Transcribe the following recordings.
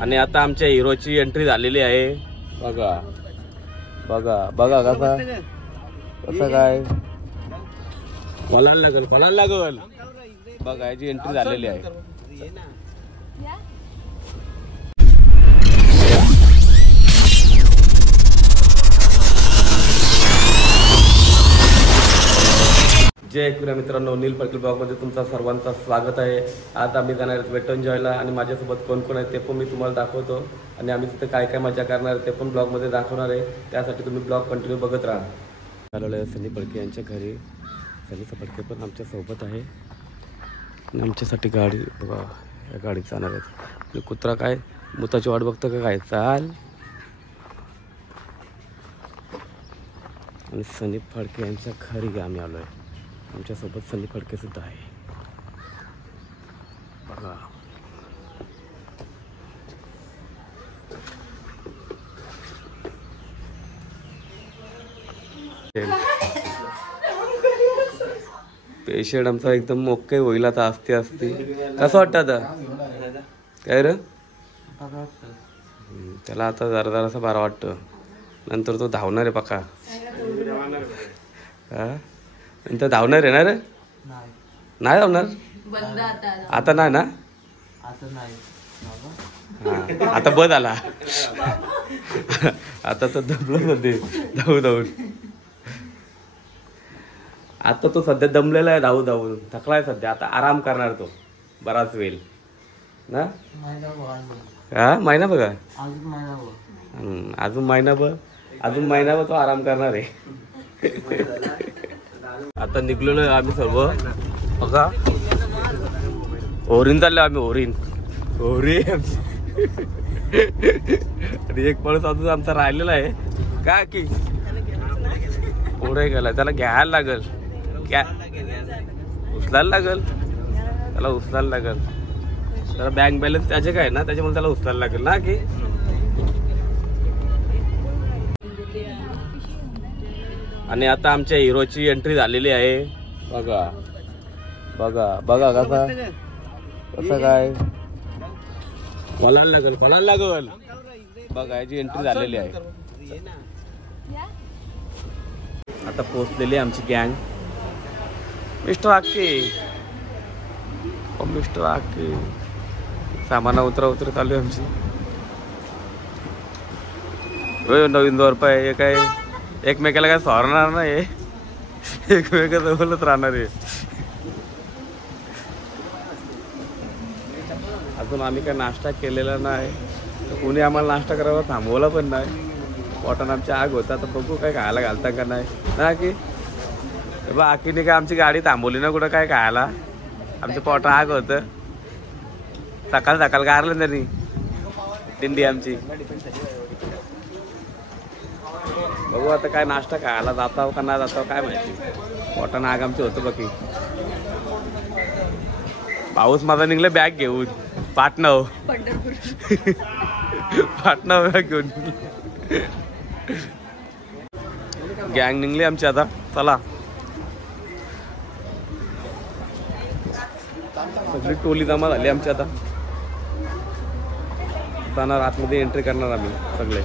आणि आता आमच्या हिरोची एंट्री झालेली आहे. बघा बघा बघा कसा कसं काय खोलायला लागल बघा याची एंट्री झालेली आहे. जय कुऱ्या मित्रांनो, नील पटल ब्लॉग मध्ये तुमचा सर्वांचा स्वागत आहे. आज आम्ही जाणार आहोत वेट एन्जॉयला आणि माझ्यासोबत कोण कोण आहे ते पण मी तुम्हाला दाखवतो आणि आम्ही तिथे काय काय मजा करणार आहे ते पण ब्लॉग मध्ये दाखवणार आहे. त्यासाठी तुम्ही ब्लॉग कंटिन्यू बघत राहा. आलेलो आहे सनी फडके यांच्या घरी. सनी फडके पण आमच्या सोबत आहे आणि आमच्यासाठी गाडी बघा या गाडीत जाणार आहेत. कुत्रा काय मुताची वाट बघतो का काय चाल. आणि सनी फडके यांच्या घरी आम्ही आलो आहे. आमच्यासोबत सनी फडके सुद्धा आहे बघा. पेशंट आमचा एकदम ओके होईल आता. असते कसं वाटतं आता काय रे त्याला आता जरा असं बरं वाटतं. नंतर तो धावणार आहे पक्का. हा नंतर धावणार आहे ना रे. नाही धावणार आता नाही ना. हा आता बंद आला. आता तो दमला सध्या धावून. आता तो सध्या दमलेला आहे धावून थकलाय सध्या. आता आराम करणार तो बराच वेळ ना. हा महिना बघा अजून महिनाभर तो आराम करणार आहे. आता निघलेलो आहे आम्ही सर्व बघा. ओरीन चाललो आम्ही. ओरीन आणि एक पळस अजून आमचा राहिलेला आहे का की पुढे गेला. त्याला घ्यायला लागल उचलायला लागल त्याला बँक बॅलन्स त्याचे काय ना त्याच्यामुळे त्याला उचलायला लागेल ना की. आणि आता आमच्या हिरोची एंट्री झालेली आहे बघा बघा बघा कसं काय खोलायला लागल बघा याची एंट्री झालेली आहे. आता पोहोचलेली आमची गँग. मिस्टर आके सामान उतरा चालू आहे आमची. नवीन दोरपा आहे हे काय एकमेकाला काय सोडणार नाही. एकमेकाजवळच राहणार आहे. अजून आम्ही काय नाश्ता केलेला नाही. कोणी आम्हाला नाश्ता करायला थांबवला पण नाही. पोटानं आमची आग होता. तर बघू काय खायला घालता का नाही ना की. बा आकीने काय आमची गाडी थांबवली ना कुठं काय खायला. आमच्या पोटा आग होतं. सकाळ गारलं त्यांनी दिंडी आमची. बघू आता काय नाश्ता खायला जाताव का नाही जाताव काय माहिती. पोटानं आग आमची होतं बाकी. पाऊस माझा निघला बॅग घेऊन पाटणं बॅग घेऊन गँग निघली आमची. आता चला सगळी टोली जमा झाली आमची. आता जाणार आतमध्ये एंट्री करणार आम्ही सगळे.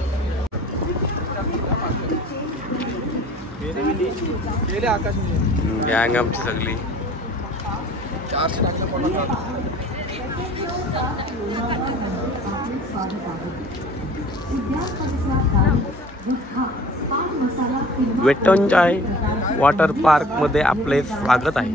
गँग आमची सगळी. वेट एन्जॉय वॉटर पार्क मध्ये आपले स्वागत आहे.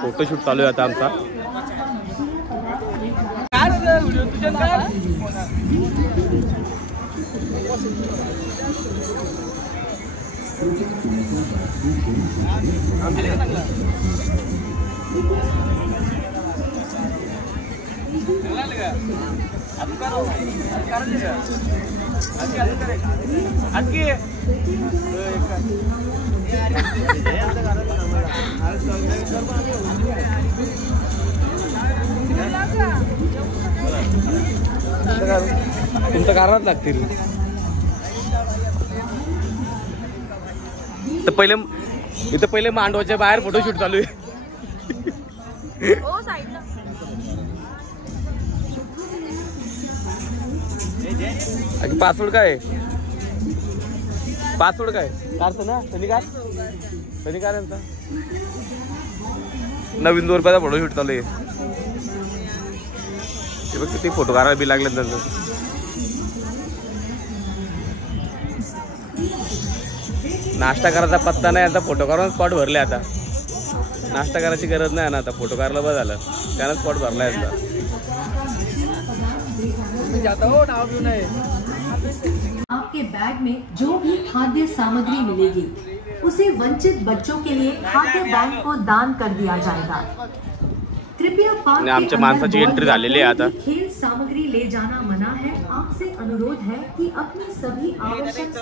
फोटोशूट चालू आहे आता आमचा. तुमचं कारात लागतील. इथं पहिले मांडवाच्या बाहेर फोटोशूट चालू आहे. पासवर्ड काय काढतो ना शनिकार यांचा नवीन 2 रुपयाचा फोटोशूट चालू आहे. बघ किती फोटो काढायला बी लागले त्यांचं. नाश्ता करायचा पत्ता नाही आता, फोटो काढून स्पॉट भरले. आता नाश्ता करायची गरज नाही ना, आता फोटो काढला बस झालं, त्यानं स्पॉट भरला यांचा. आपके बैग में जो भी खाद्य सामग्री मिलेगी उसे वंचित बच्चों के लिए खाद्य बैंक को दान कर दिया जाएगा. कृपया पार्क आमच्या माणसाची एंट्री झालेली आहे आता. खेल सामग्री ले जाना मना है. आपसे अनुरोध है कि अपनी सभी आवश्यक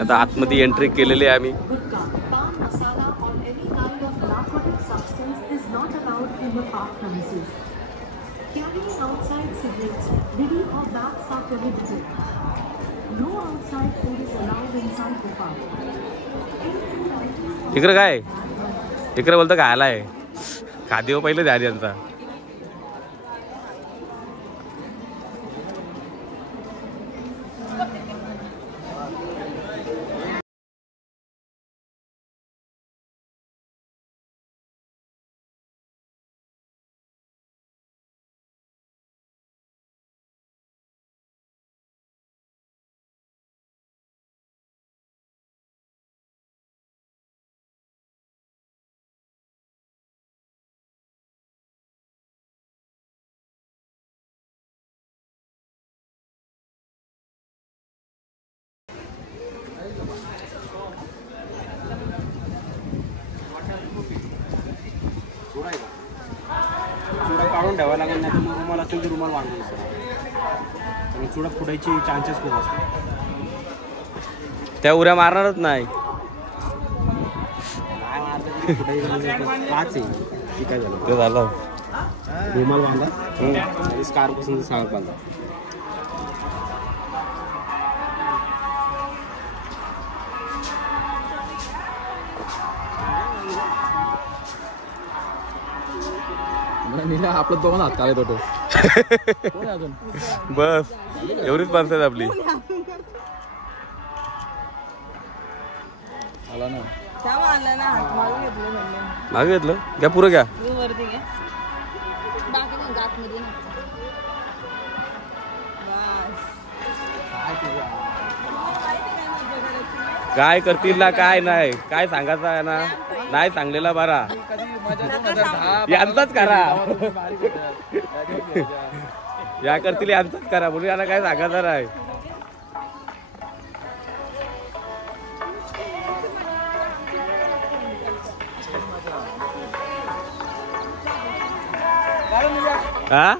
आता आतमध्ये एंट्री केलेली आहे आम्ही. Carrying outside cigarettes, bidi or bags are prohibited. No outside food is allowed inside the park. इकडे काय इकडे बोलतो खायला आहे. खाद्य पहिले द्या त्यांचा. चुडा काढून ठेवायला लागेल, नाही तर मग रुमाल असेल तर रुमाल वाढून असतो. आणि चुडा फुटायची चान्सेस खूप असतात. त्या उऱ्या मारणारच नाही. काय मारतं तरी फुटायची काच आहे. काय झालं ते झालं रुमाल बांधा, स्कार्फपासून सावध बांधा. आपलं दोन हात काढत होतो. बस एवढीच माणसं आहेत आपली. आला ना मागे घेतलं घ्या, पुरं घ्या. काय करतील ना काय नाही, काय सांगायचं आहे ना, नाही सांगलेला बरा. यांचाच करा, या करतील यांचाच करा म्हणून यांना काय सांगायचं नाही. हा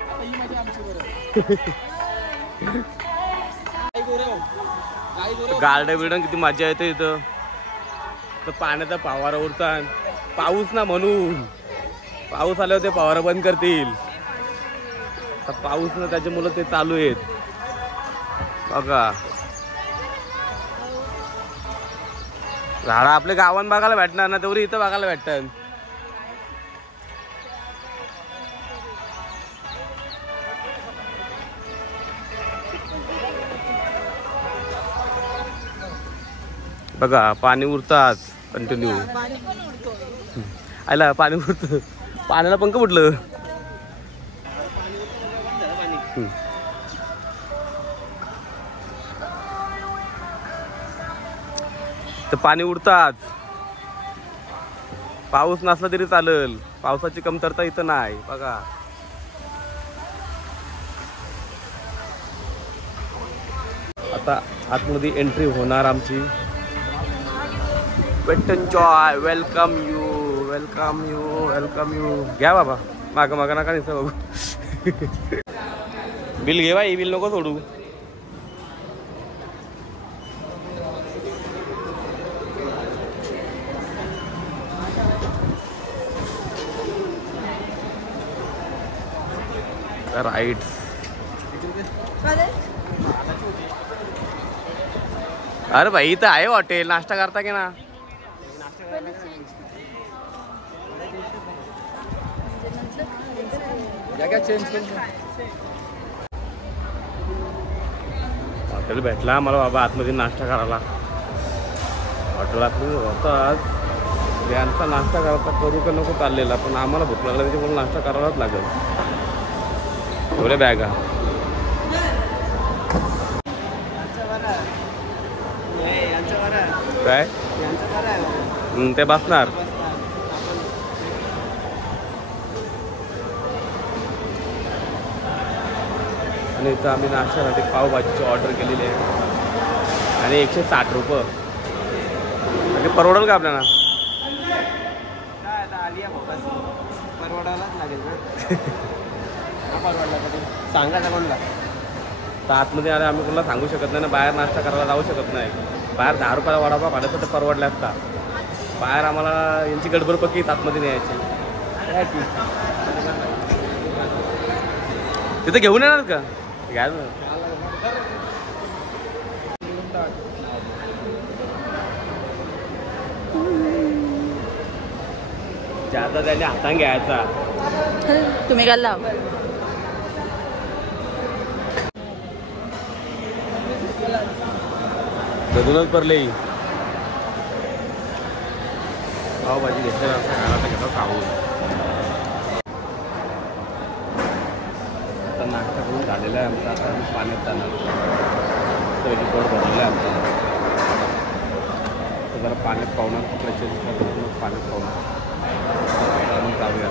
गार्डन बिर्डन किती मजा येते इथं. तर पाण्याचा फवारा उरतात, पाऊस ना म्हणून. पाऊस आल्यावर ते फवारा बंद करतील. पाऊस ना त्याच्यामुळे ते चालू आहेत बघा. झाडं आपल्या गावात बघायला भेटणार ना, तेवढी इथं बघायला भेटतात. बघा पाणी उरतात कंटिन्यू. आयला पाणी उरतं, पाण्याला पंख फुटलं. तर पाणी उरतात. पाऊस नसला तरी चालेल, पावसाची कमतरता इथं नाही बघा. आता आतमध्ये एंट्री होणार आमची. Wait enjoy, welcome you, welcome you, welcome you. घ्या बाबा, मागं मागं नका दिसत बघू. बिल घे बाई, बिल नको सोडू. राईट्स अरे भाई इथं आहे हॉटेल, नाश्ता करता की ना? हॉटेल भेटला मला बाबा आतमध्ये नाश्ता करायला. हॉटेलात होता आज यांचा नाश्ता करायचा करू का नको चाललेला, पण आम्हाला भूक लागला त्याच्यामुळे नाश्ता करावाच लागेल. एवढ्या बॅगा काय ते बसणार. आणि इथं आम्ही नाश्त्यासाठी पावभाजीची ऑर्डर केलेली आहे आणि 160 रुपये. म्हणजे परवडेल का आपल्याला? काय आता आलिया परवडायलाच लागेल ना. परवडला कधी सांगायचा कोणला? तर आतमध्ये आले आम्ही कोणाला सांगू शकत नाही ना, बाहेर नाश्ता करायला जाऊ शकत नाही. बाहेर 10 रुपयाला वडापाव खाण्याचं तर परवडले असता. बाहेर आम्हाला यांची गडबड पक्की आतमध्ये न्यायची. तिथं घेऊन येणार का? घ्या ना. ज्याचा त्याने हाताने घ्यायचा. तुम्ही काय लाव कधूनच पडले पावभाजी घेतली खायला तर घेतो खाऊ. आता नाश्ता करून झालेला आहे आमचा. आता आम्ही पाण्यात जाणार. सगळी पोट भरलेलं आहे आमचं. तर जरा पाण्यात पावणार, कपडे चेंज करून पाण्यात पावणार. जाऊया.